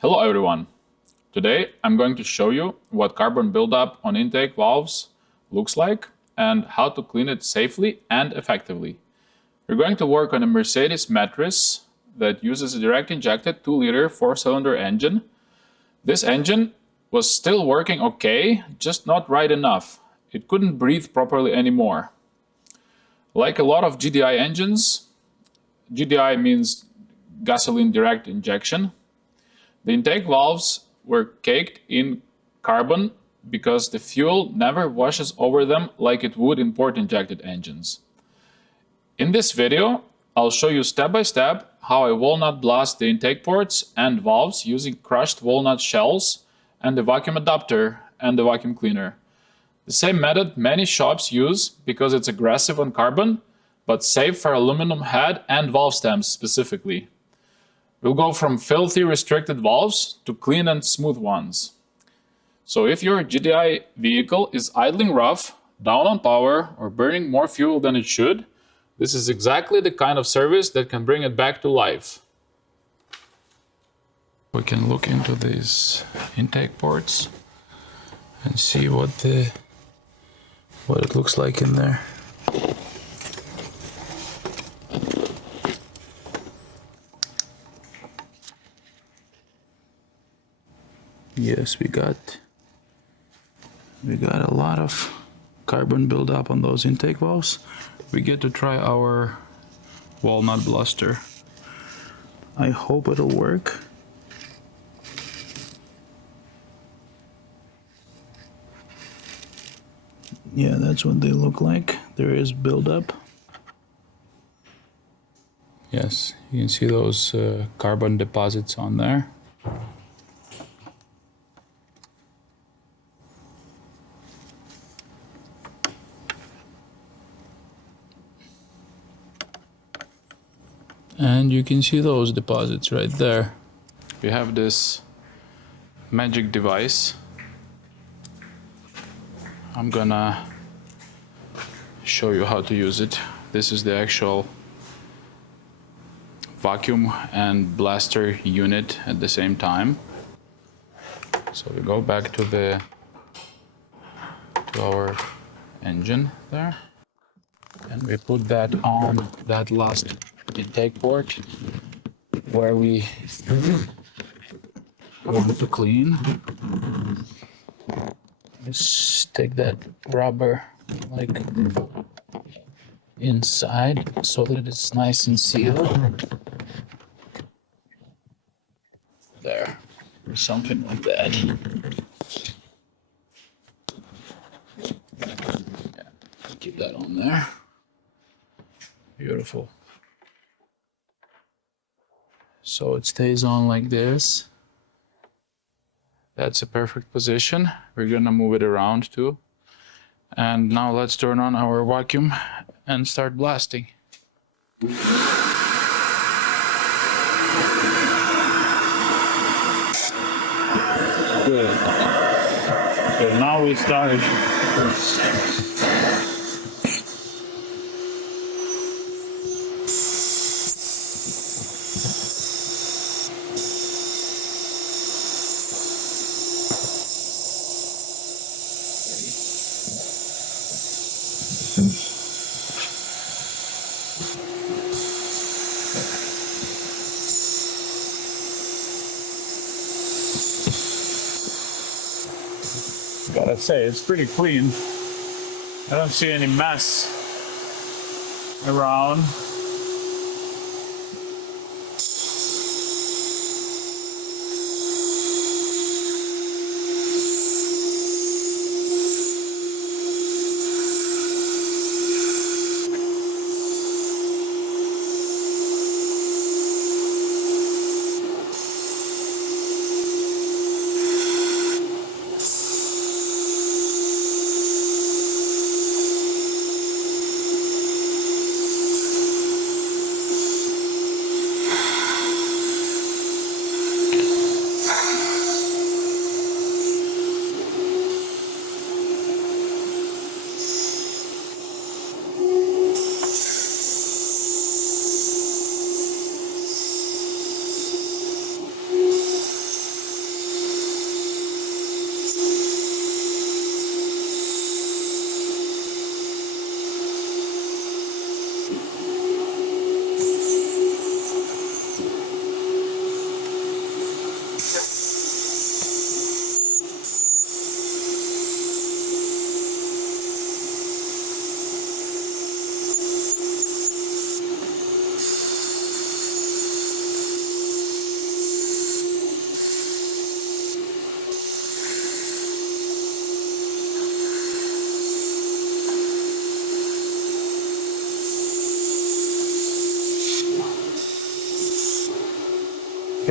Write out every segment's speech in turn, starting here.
Hello everyone! Today I'm going to show you what carbon buildup on intake valves looks like and how to clean it safely and effectively. We're going to work on a Mercedes Metris that uses a direct injected 2-liter 4-cylinder engine. This engine was still working okay, just not right enough. It couldn't breathe properly anymore. Like a lot of GDI engines, GDI means gasoline direct injection. The intake valves were caked in carbon because the fuel never washes over them like it would in port-injected engines. In this video, I'll show you step by step how I walnut blast the intake ports and valves using crushed walnut shells and the vacuum adapter and the vacuum cleaner. The same method many shops use because it's aggressive on carbon, but safe for aluminum head and valve stems specifically. We'll go from filthy restricted valves to clean and smooth ones. So if your GDI vehicle is idling rough, down on power, or burning more fuel than it should, this is exactly the kind of service that can bring it back to life. We can look into these intake ports and see what it looks like in there. Yes, we got a lot of carbon buildup on those intake valves. We get to try our walnut blaster. I hope it'll work. Yeah, that's what they look like. There is buildup. Yes, you can see those carbon deposits on there. And you can see those deposits right there. We have this magic device. I'm gonna show you how to use it. This is the actual vacuum and blaster unit at the same time. So we go back to our engine there, and we put that on that last intake port where we want to clean. Just take that rubber like inside so that it's nice and sealed. There, or something like that. Yeah, keep that on there. Beautiful. So it stays on like this. That's a perfect position. We're gonna move it around too. And now let's turn on our vacuum and start blasting. Good. So now we start. Gotta say, it's pretty clean. I don't see any mess around.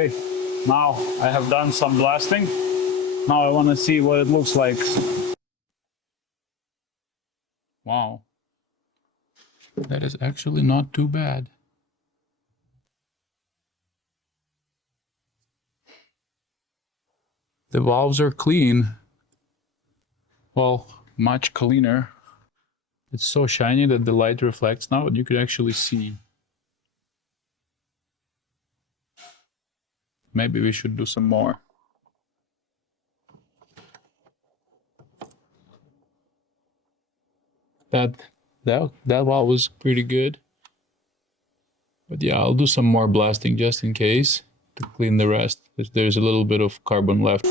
Okay, now I have done some blasting. Now I want to see what it looks like. Wow. That is actually not too bad. The valves are clean. Well, much cleaner. It's so shiny that the light reflects now, you could actually see. Maybe we should do some more. That valve was pretty good. But yeah, I'll do some more blasting just in case to clean the rest, because there's a little bit of carbon left.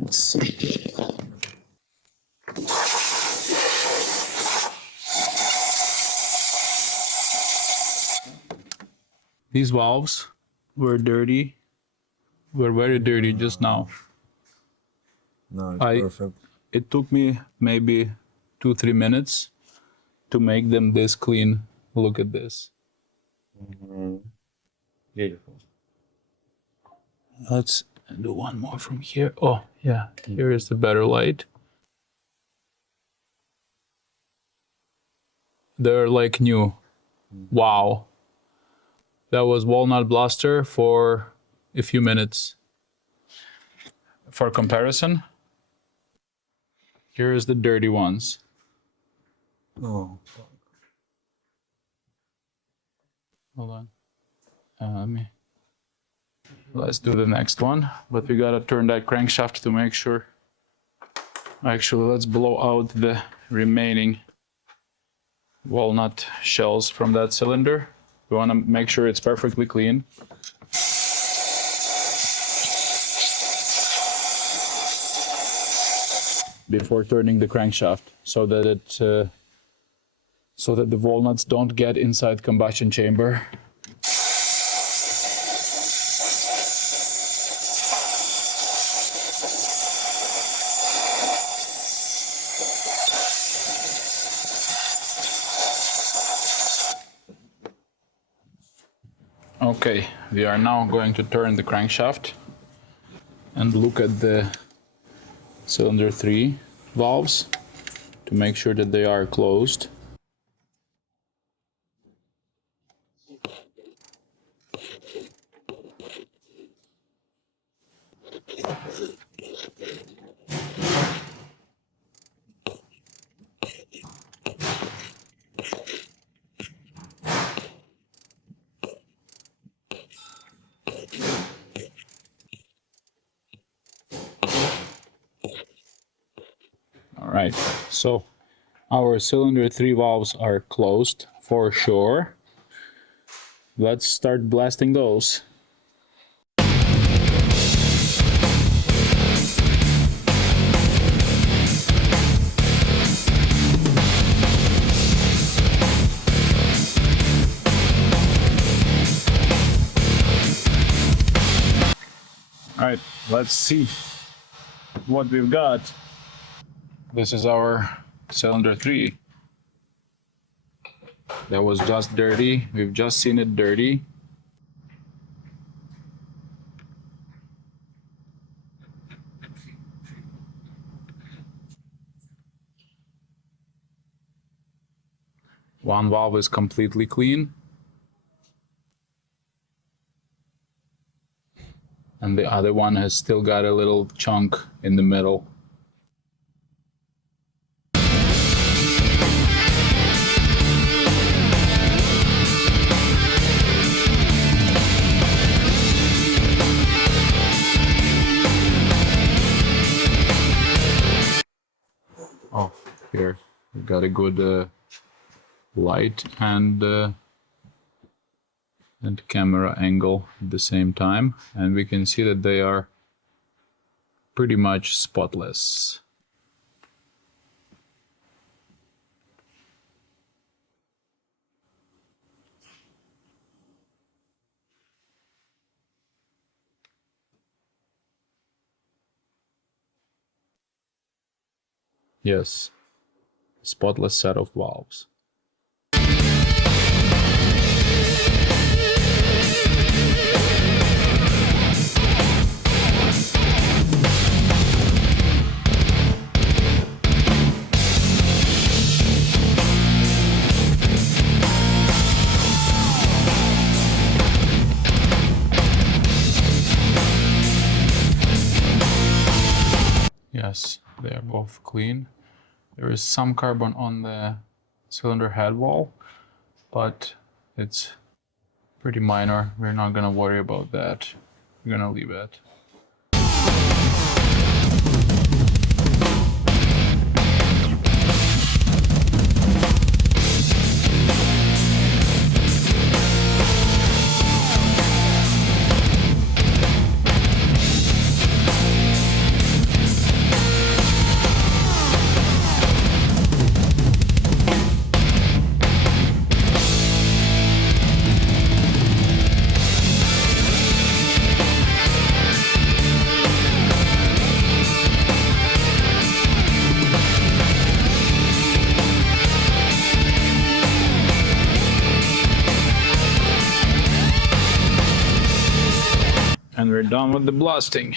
Let's see. These valves were dirty, were very dirty just now. No, it's perfect. It took me maybe 2-3 minutes to make them this clean. Look at this. Beautiful. Let's do one more from here. Oh, yeah, here is the better light. They're like new. Wow. That was Walnut Blaster for a few minutes. For comparison, here is the dirty ones. Oh. Hold on. Let's do the next one, but we gotta turn that crankshaft to make sure. Actually, let's blow out the remaining walnut shells from that cylinder. We wanna make sure it's perfectly clean. Before turning the crankshaft, so that the walnuts don't get inside combustion chamber. Okay, we are now going to turn the crankshaft and look at the cylinder 3 valves to make sure that they are closed. All right, so our cylinder 3 valves are closed for sure. Let's start blasting those. All right, let's see what we've got. This is our cylinder 3. That was just dirty. We've just seen it dirty. One valve is completely clean. And the other one has still got a little chunk in the middle. Oh, here we got got a good light and camera angle at the same time, and we can see that they are pretty much spotless. Yes, spotless set of valves. Yes, they are both clean. There is some carbon on the cylinder head wall, but it's pretty minor. We're not gonna worry about that. We're gonna leave it. And we're done with the blasting.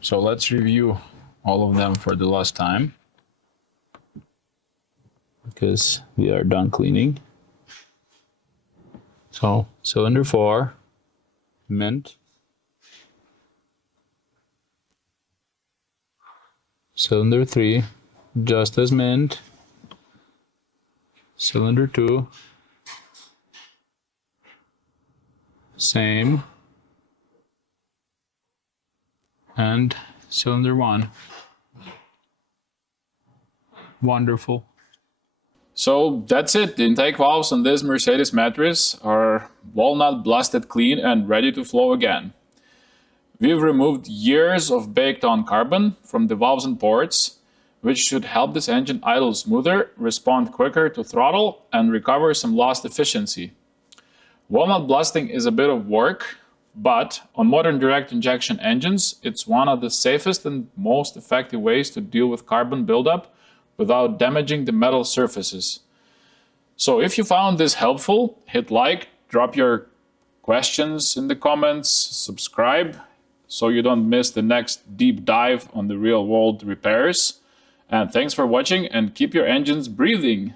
So let's review all of them for the last time, because we are done cleaning. So cylinder 4, mint. Cylinder 3, just as mint. Cylinder 2, same. And cylinder 1. Wonderful. So that's it. The intake valves on this Mercedes Metris are walnut blasted clean and ready to flow again. We've removed years of baked on carbon from the valves and ports, which should help this engine idle smoother, respond quicker to throttle, and recover some lost efficiency. Walnut blasting is a bit of work, but on modern direct injection engines, it's one of the safest and most effective ways to deal with carbon buildup without damaging the metal surfaces. So if you found this helpful, hit like, drop your questions in the comments, subscribe so you don't miss the next deep dive on the real world repairs. And thanks for watching, and keep your engines breathing.